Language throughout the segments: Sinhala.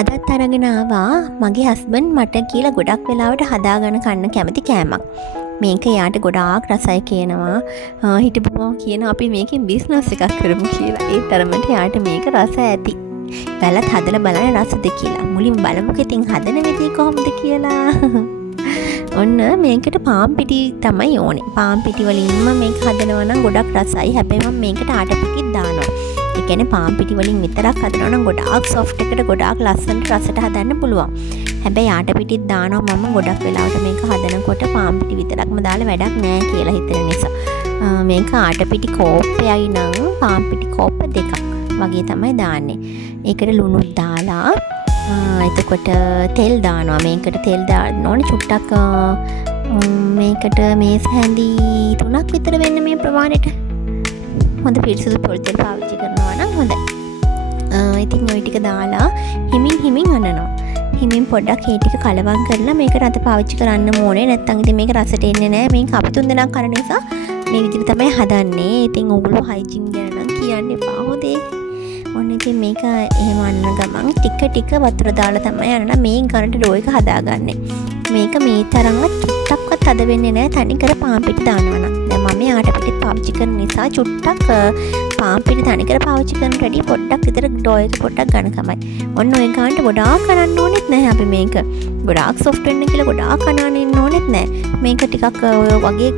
අදත් අරගෙන ආවා මගේ හස්බන්ඩ් මට කියලා ගොඩක් වෙලාවට හදාගෙන කන්න කැමති කෑමක්. මේක යාට ගොඩාක් රසයි කියනවා. හිටපුවා කියන අපි මේකෙන් බිස්නස් එකක් කරමු කියලා. ඒ තරමට යාට මේක රස ඇති. වැලත් හදලා බලන්න රසද කියලා. මුලින්ම බලමුකෝ ඉතින් හදන විදිහ කොහොමද කියලා. ඔන්න මේකට පාන් පිටි තමයි ඕනේ. පාන් පිටි වලින්ම මේක හදනවා නම් ගොඩක් රසයි. හැබැයි මම මේකට ආටපිටිත් දානවා. ඒ කියන්නේ පාන් පිටි වලින් විතරක් හදනවා නම් ගොඩාක් සොෆ්ට් එකට ගොඩාක් ලස්සනට රසට හදන්න පුළුවන්. හැබැයි ආටපිටිත් දානවා මම ගොඩක් වෙලාවට මේක හදනකොට පාන් පිටි විතරක්ම දාලා වැඩක් නෑ කියලා හිතන නිසා. මේක ආටපිටි කෝප්පයයි නම් පාන් පිටි කෝප්ප දෙකක් වගේ තමයි දාන්නේ. ඒකට ලුණුත් දාලා එතකොට තෙල් දානවා. මේකට තෙල් දාන්න ඕනේ චුට්ටක්. මේකට මේස් හැඳි 3ක් විතර වෙන්න මේ ප්‍රමාණයට. හොඳ පිරිසිදු පොල් තෙල් පාවිච්චි කරනවා නම් හොඳයි. ඉතින් ওই ටික දාලා හිමින් අනනවා. හිමින් පොඩ්ඩක් ඒ ටික කලවම් කරලා මේකට අත පාවිච්චි කරන්න ඕනේ. නැත්නම් ඉතින් මේක රසට එන්නේ නැහැ. මේක අපි 3 දෙනෙක් කරන නිසා මේ විදිහට තමයි හදන්නේ. ඉතින් ඕගොල්ලෝ හයිජින් ගැන නම් කියන්න එපා හොදේ. ඔන්න ඉතින් මේක එහෙම අන්න ගමන් ටික වතුර දාලා තමයි අන්න මේ ගන්නට ඩෝ එක හදාගන්නේ. මේක මේ තරම්වත් චුට්ටක්වත් හද වෙන්නේ නැහැ තනිකර පාන් පිටි දානවා නම්. දැන් මම ආටපිටිත් පාවිච්චි කරන නිසා චුට්ටක් පාන් පිටි තනිකර පාවිච්චි කරන රෙඩි පොඩ්ඩක් විතර ඩෝ එක පොඩ්ඩක් ගන්න කමයි. ඔන්න ඔය ගන්නට ගොඩාක් කරන්න ඕනෙත් නැහැ අපි මේක. ගොඩාක් සොෆ්ට් වෙන්න කියලා ගොඩාක් කනන්න ඉන්න ඕනෙත් නැහැ. මේක ටිකක් ඔය වගේ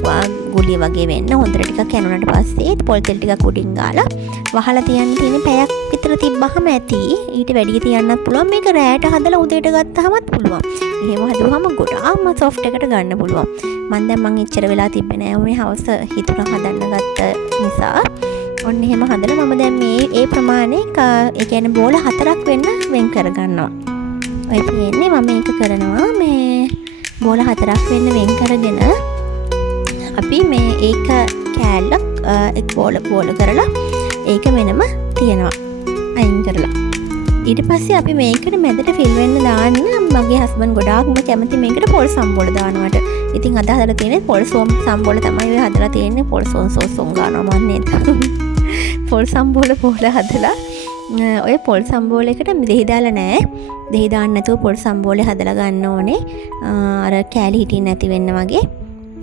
ගුලිය වගේ වෙන්න හොඳට ටිකක් කැණුනට පස්සේ පොල් තෙල් ටිකක් උඩින් ගාලා වහලා තියන්න තියෙන පැයක් විතර තිබ්බහම ඇති. ඊට වැඩිය තියන්නත් පුළුවන්. මේක රෑට හදලා උදේට ගත්තාමත් පුළුවන්. එහෙම හදුවාම ගොඩාක්ම සොෆ්ට් එකට ගන්න පුළුවන්. මම එච්චර වෙලා තිබ්බේ නෑ මේ හවස හිතුණා හදන්න ගත්ත නිසා. ඔන්න එහෙම හදලා මම දැන් මේ ඒ ප්‍රමාණය ඒ කියන්නේ බෝල 4ක් වෙන්න වෙන් කරගන්නවා. ඔය තියෙන්නේ මම මේක කරනවා මේ බෝල 4ක් වෙන්න වෙන් කරගෙන අපි මේ ඒක කෑල්ලක් එක් බෝල කරලා ඒක වෙනම තියනවා අයින් කරලා. ඊට පස්සේ අපි මේකට මැදට ෆිල් වෙන්න දාන්න මගේ හස්බන්ඩ් ගොඩාක්ම කැමති මේකට පොල් සම්බෝල දානවට. ඉතින් අද හදලා තියෙන්නේ පොල් සම්බෝල තමයි ඔය හදලා තියෙන්නේ. පොල් සෝස් ගන්නවා මම නේද. පොල් සම්බෝල හදලා ඔය පොල් සම්බෝලයකට දෙහි දාලා නැහැ. දෙහි දාන්න නැතුව පොල් සම්බෝලේ හදලා ගන්න ඕනේ. අර කෑලි හිටින්න නැති වෙන්න වගේ.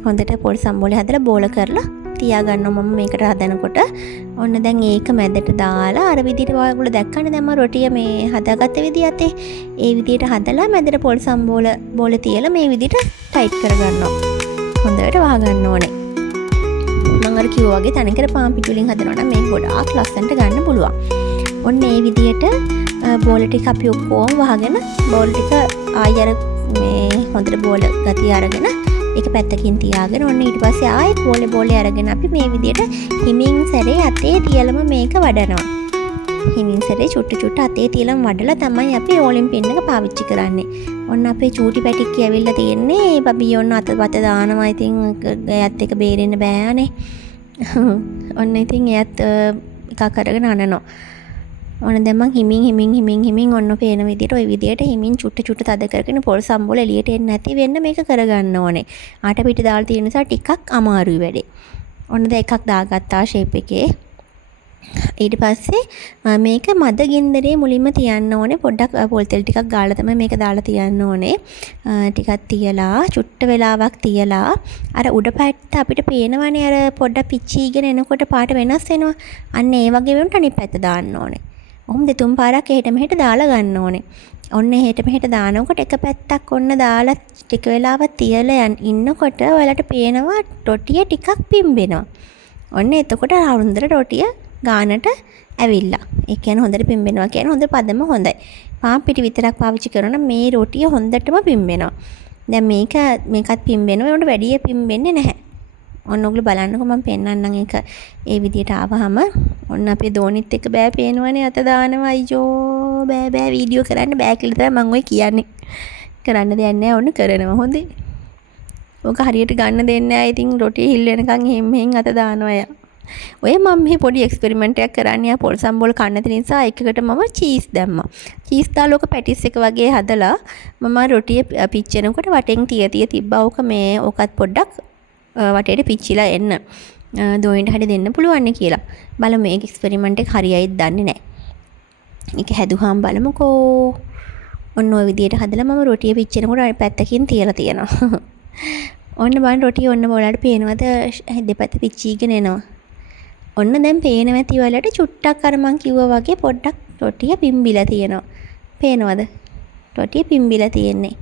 හොඳට පොල් සම්බෝලේ හදලා බෝල කරලා තියා ගන්නවා මම මේකට හදනකොට. ඔන්න දැන් ඒක මැදට දාලා අර විදිහට ඔයගොල්ලෝ දැක්කනේ දැන් මම රොටිය මේ හදාගත්ත විදිහ ඇතේ. ඒ විදිහට හදලා මැදට පොල් සම්බෝල තියලා මේ විදිහට ටයිට් කරගන්නවා. හොඳට වහ ගන්න ඕනේ. මම අර කිව්වා වගේ තනිකර පාන් පිටි වලින් හදනවා නම් මේක ගොඩාක් ලස්සනට ගන්න පුළුවන්. ඔන්න ඒ විදිහට බෝල ටික අපි ඔක්කොම වහගෙන බෝල ටික ආයෙ මේ හොඳට බෝල ගතිය අරගෙන ඒක පැත්තකින් තියාගෙන ඔන්න ඊට පස්සේ ආයෙත් බෝලේ අරගෙන අපි මේ විදිහට හිමින් සැරේ අතේ තියලම මේක වඩනවා. හිමින් සැරේ චුට්ට අතේ තියලම වඩලා තමයි අපි රෝලින් පින් එක පාවිච්චි කරන්නේ. ඔන්න අපේ චූටි පැටික්ක ඇවිල්ලා තියෙන්නේ. බබී ඔන්න අතපත දානවා. ඉතින් එයත් එක බේරෙන්න බෑනේ. ඔන්න ඉතින් එයත් එකක් අරගෙන අනනවා. ඔන්න දැන් මං හිමින් ඔන්න පේන විදිහට ওই විදිහට හිමින් චුට්ට තද කරගෙන පොල් සම්බෝල එළියට එන්නේ නැති වෙන්න මේක කරගන්න ඕනේ. ආට පිට දාලා තියෙන නිසා ටිකක් අමාරුයි වැඩේ. ඔන්න දැන් එකක් දාගත්තා ෂේප් එකේ. ඊට පස්සේ මේක මද ගින්දරේ මුලින්ම තියන්න ඕනේ. පොඩ්ඩක් පොල් තෙල් ටිකක් ගාලා තමයි මේක දාලා තියන්න ඕනේ. ටිකක් තියලා චුට්ට වෙලාවක් තියලා අර උඩ පැත්ත අපිට පේනවනේ අර පොඩ්ඩක් පිච්චීගෙන එනකොට පාට වෙනස් වෙනවා. අන්න ඒ වගේ වෙනට අනිත් පැත්ත දාන්න ඕනේ. ඔහොම දෙතුන් පාරක් එහෙට මෙහෙට දාලා ගන්න ඕනේ. ඔන්න එහෙට මෙහෙට දානකොට එක පැත්තක් ඔන්න දාලා ටික වෙලාවක් තියලා ඉන්නකොට ඔයාලට පේනවා රොටිය ටිකක් පිම්බෙනවා. ඔන්න එතකොට හොඳට රොටිය ගානට ඇවිල්ලා. ඒ කියන්නේ හොඳට පිම්බෙනවා කියන්නේ හොඳ පදම හොඳයි. පාන් පිටි විතරක් පාවිච්චි කරනවා මේ රොටිය හොඳටම පිම්බෙනවා. දැන් මේකත් පිම්බෙනවා. ඒකට වැඩි පිම්බෙන්නේ නැහැ. ඔන්න ඔයගොල්ලෝ බලන්නකො මම පෙන්නන්නම් ඒක ඒ විදිහට ආවහම ඔන්න අපේ දෝනිත් එක බෑ පේනවනේ අත දානවා අයියෝ බෑ වීඩියෝ කරන්න බෑ කියලා තමයි මම ඔය කියන්නේ. කරන්න දෙයක් නැහැ ඔන්න කරනවා හොඳේ. ඔක හරියට ගන්න දෙන්නේ නැහැ. ඉතින් රොටිය හිල් වෙනකන් එහෙම අත දානවා යා. ඔය මම මේ පොඩි එක්ස්පෙරිමන්ට් එකක් කරන්නේ යා පොල් සම්බෝල කන්න තියෙන නිසා එකකට මම චීස් දැම්මා. චීස් දාලා ඔක පැටිස් එක වගේ හදලා මම රොටිය පිච්චෙනකොට වටෙන් තිය තිබ්බා. ඔක මේ ඔකත් පොඩ්ඩක් වටේට පිච්චිලා එන්න දෝනිට හරි දෙන්න පුළුවන් කියලා. බලමු මේක එක්ස්පෙරිමන්ට් එක හරියයිද දන්නේ නැහැ. ඒක හැදුවාම බලමුකෝ. ඔන්න ඔය විදිහට හදලා මම රොටිය පිච්චෙනකොට අනිත් පැත්තකින් තියලා තියෙනවා. ඔන්න බලන්න රොටිය ඔන්න ඔයාලට පේනවද දෙපැත්ත පිච්චීගෙන එනවා. ඔන්න දැන් පේනවා ඇති ඔයාලට චුට්ටක් අර මං කිව්වා වගේ පොඩ්ඩක් රොටිය පිම්බිලා තියෙනවා. පේනවද? රොටිය පිම්බිලා තියෙන්නේ.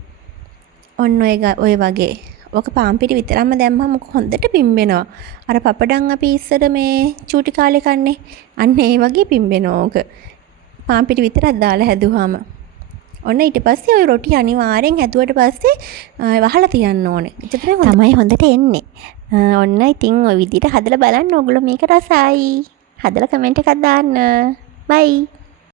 ඔන්න ඔය වගේ. ඔක පාන් පිටි විතරක්ම දැම්මම හොඳට පිම්බෙනවා. අර පපඩම් අපි ඉස්සර මේ චූටි කාලේ කන්නේ. අන්න ඒ වගේ පිම්බෙනවා ඕක. පාන් පිටි විතරක් දාලා හැදුවාම. ඔන්න ඊට පස්සේ ওই රොටි අනිවාර්යෙන් හැදුවට පස්සේ වහලා තියන්න ඕනේ. එතකොට තමයි හොඳට එන්නේ. ඔන්න ඉතින් ওই විදිහට හදලා බලන්න ඕගොල්ලෝ මේක රසයි. හදලා කමෙන්ට් එකක් දාන්න. බයි.